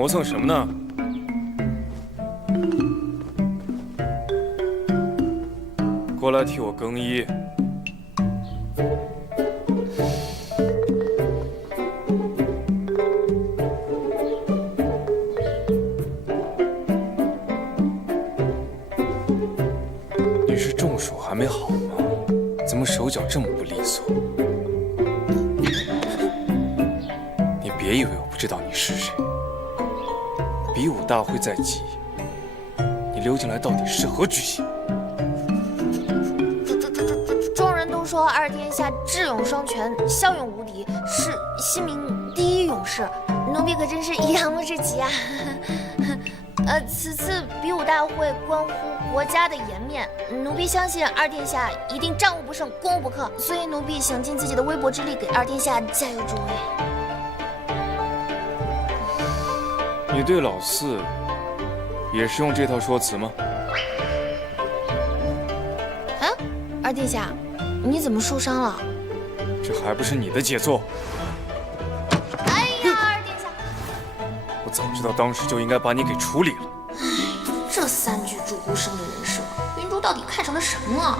磨蹭什么呢？过来替我更衣。你是中暑还没好吗？怎么手脚这么不利索？你别以为我不知道你是谁。比武大会在即，你溜进来到底是何居心？众人都说二天下智勇双全，骁勇无敌，是西明第一勇士。奴婢可真是仰慕之极啊！此次比武大会关乎国家的颜面，奴婢相信二天下一定战无不胜，攻无不克，所以奴婢想尽自己的微薄之力给二天下加油助威。你对老四也是用这套说辞吗？啊，二殿下，你怎么受伤了？这还不是你的杰作！哎呀，二殿下，我早知道当时就应该把你给处理了。这三句助无声的人设，云珠到底看上了什么？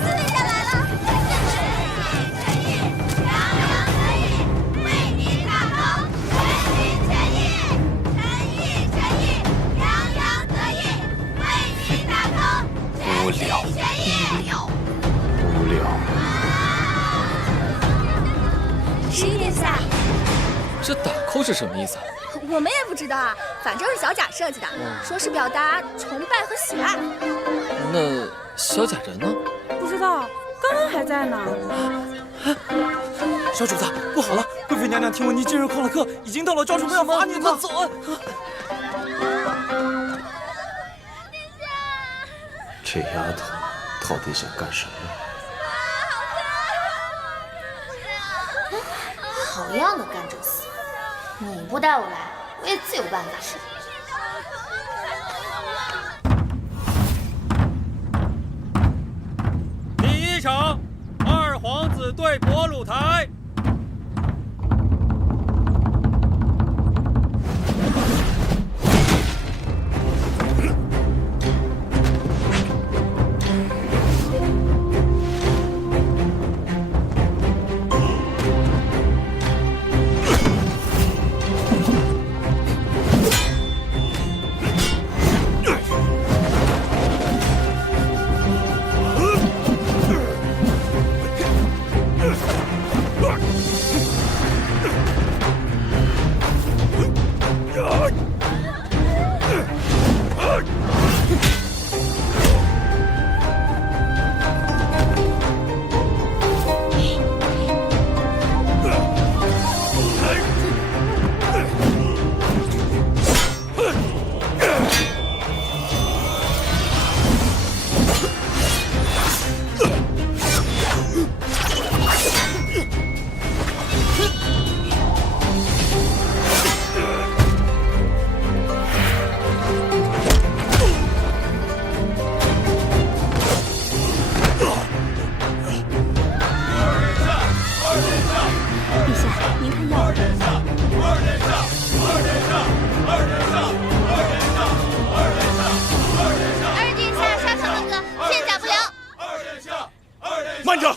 四殿下来了！全义，洋洋得意，为民大功，全心全意，全义，洋洋得意，为民大功，无聊，无聊。11殿下，这打 call 是什么意思啊？我们也不知道啊，反正是小贾设计的，说是表达崇拜和喜爱。那小贾人呢？不知道，刚刚还在呢。小主子，不好了！贵妃娘娘听闻你今日旷了课，已经到了招出门要罚你呢。走啊！这丫头到底想干什么？好样的，甘蔗丝！你不带我来，我也自有办法。第一场，二皇子对博鲁台。慢着！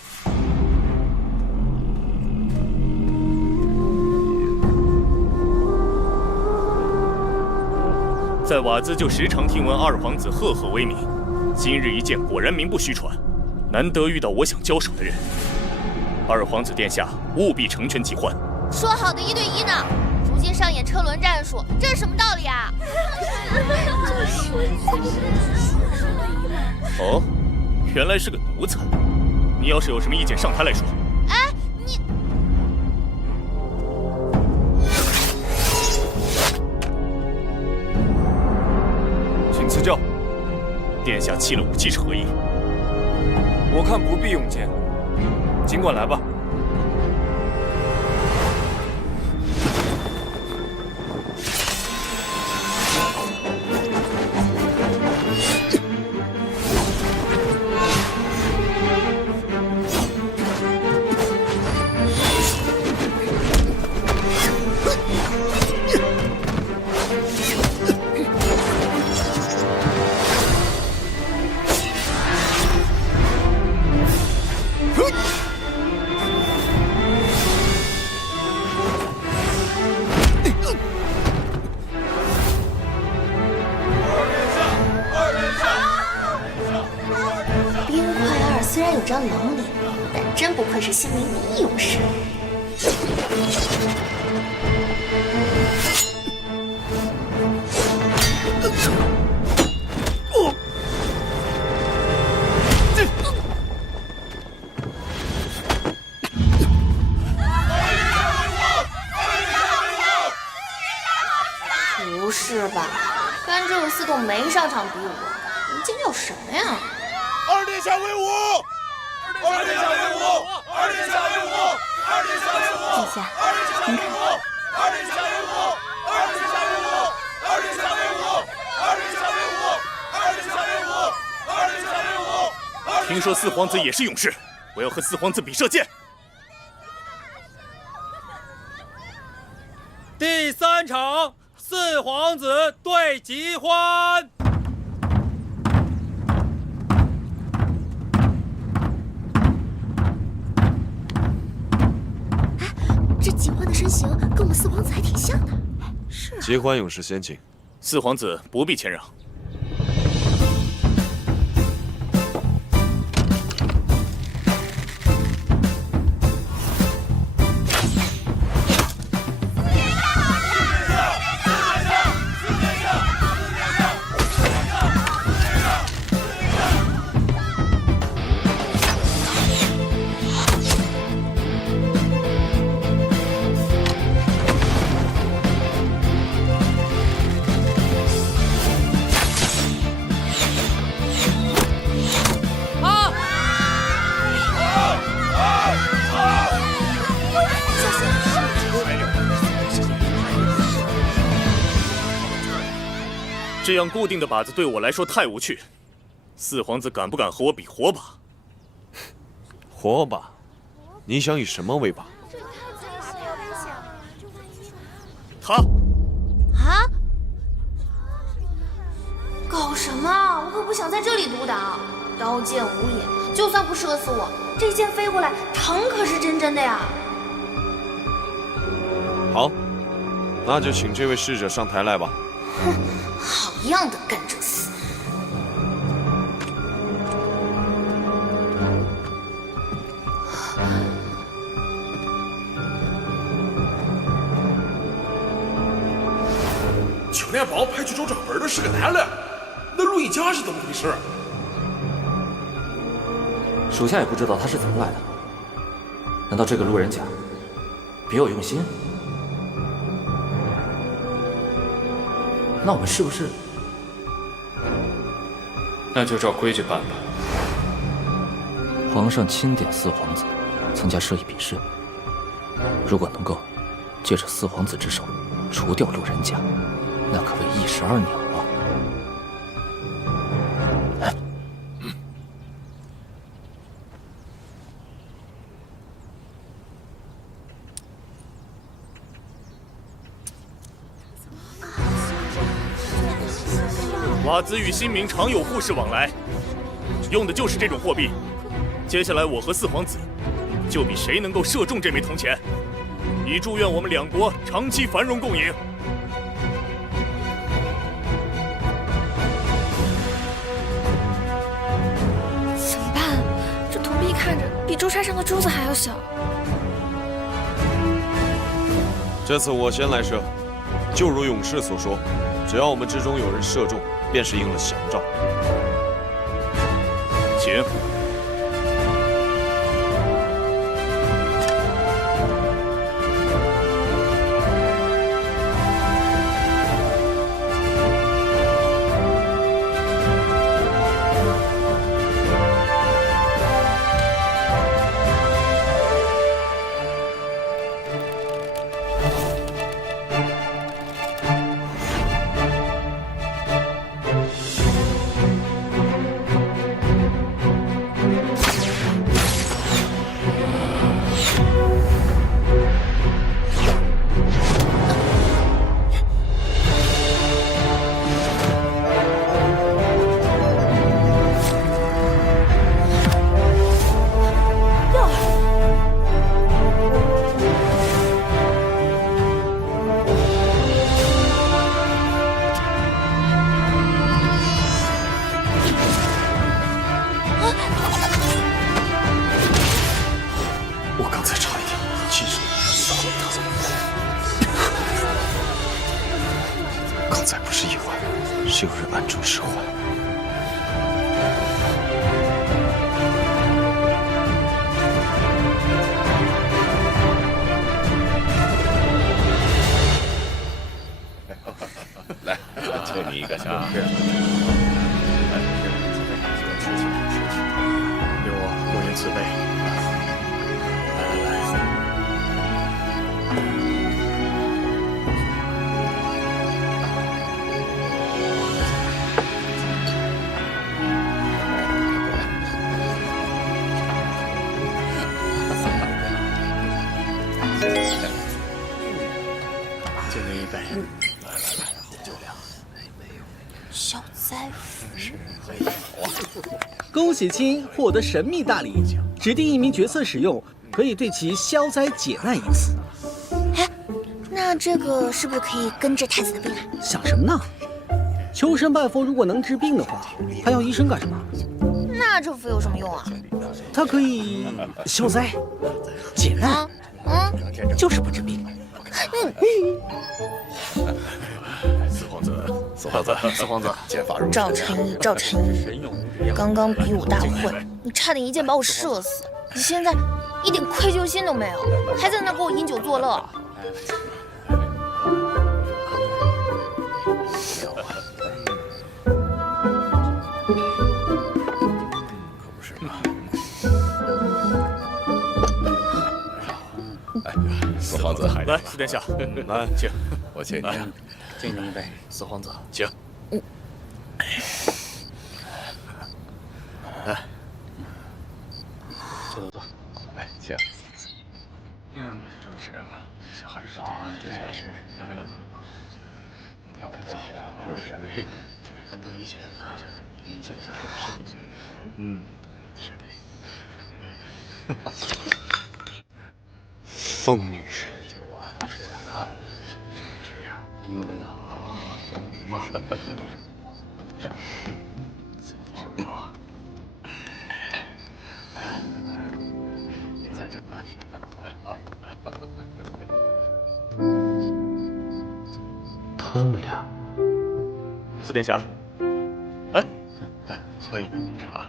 在瓦兹就时常听闻二皇子赫赫威名，今日一见，果然名不虚传。难得遇到我想交手的人，二皇子殿下务必成全其欢。说好的1对1呢？如今上演车轮战术，这是什么道理啊？哦，原来是个奴才。你要是有什么意见，上台来说。哎，你。请赐教。殿下弃了武器是何意？我看不必用剑，尽管来吧。虽然有张冷脸，但真不愧是新民第一勇士。不是吧？甘之有司都没上场比武，你尖叫什么呀？二殿下威武！二殿下威武！二殿下威武！二殿下威武！陛下，二殿下威武！二殿下威武！二殿下威武！二殿下威武！二殿下威武！二殿下威武！二殿下威武！听说四皇子也是勇士，我要和四皇子比射箭。第3场，四皇子对吉欢。这吉欢的身形跟我们四皇子还挺像的。是啊。吉欢勇士先请。四皇子不必谦让。这样固定的靶子对我来说太无趣。四皇子敢不敢和我比火把？火把？你想以什么为靶？他。啊？搞什么？我可不想在这里独挡。刀剑无眼，就算不射死我，这箭飞过来，疼可是真的呀。好，那就请这位侍者上台来吧。哼，好样的，甘之司！九连宝派去找掌门的是个男的，那陆一家是怎么回事？属下也不知道他是怎么来的。难道这个路人甲别有用心？那我们是不是？那就照规矩办吧。皇上钦点四皇子参加射艺比试，如果能够借着四皇子之手除掉路人甲，那可谓一石二鸟啊！瓦兹与新民常有互市往来，用的就是这种货币。接下来我和四皇子就比谁能够射中这枚铜钱，以祝愿我们两国长期繁荣共赢。怎么办？这铜币看着比珠山上的珠子还要小。这次我先来射，就如勇士所说，只要我们之中有人射中，便是应了降诏。请。慈悲。敬您一杯。小灾福。恭喜亲获得神秘大礼，指定一名角色使用，可以对其消灾解难一次。哎，那这个是不是可以根治太子的病啊？想什么呢？求神拜佛如果能治病的话，还要医生干什么？那这符有什么用啊？它可以消灾解难，就是不治病。四皇子，四皇子，剑法如赵晨宇，赵晨宇，刚刚比武大会，你差点一箭把我射死，你现在一点愧疚心都没有，还在那给我饮酒作乐。四皇子，来，四殿下，来，请，我请您，敬您一杯。四皇子，请。来，坐。来，请。是啊，小孩少，对，是。要不要是很多一些人看着，是的。疯女人。他们俩，四殿下，哎，喝一杯茶。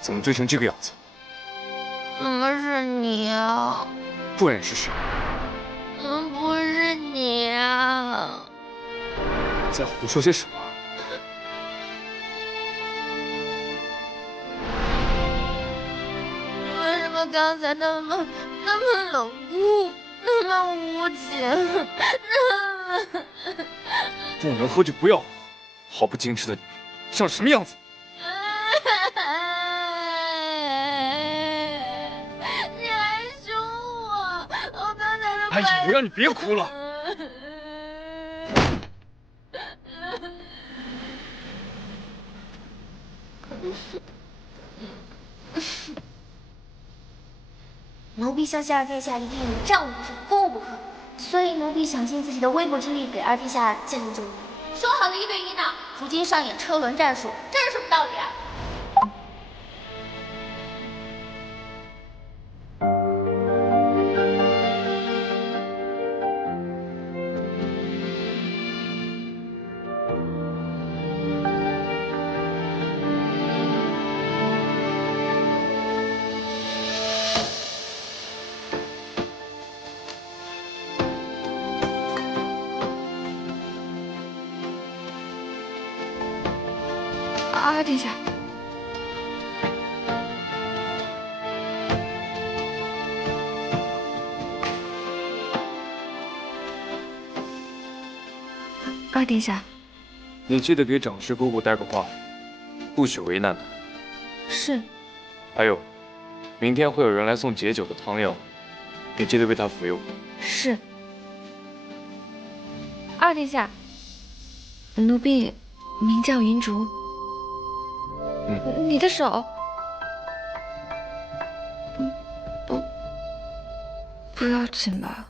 怎么醉成这个样子？怎么是你啊？不然是谁？不是你啊！在胡说些什么？为什么刚才那么冷酷，那么无情，不能喝就不要喝，毫不矜持的，像什么样子？你还凶我！我刚才的……哎呀，我让你别哭了。奴婢相信二天下一定战无不胜，攻无不克，所以奴婢想尽自己的微薄之力给二天下建立正义。说好的1对1呢？如今上演车轮战术，这是什么道理啊？二殿下，二殿下，你记得给长师姑姑带个话，不许为难她。是。还有，明天会有人来送解酒的汤药，你记得为他服用。是。二殿下，奴婢名叫云竹。你的手，不要紧吧？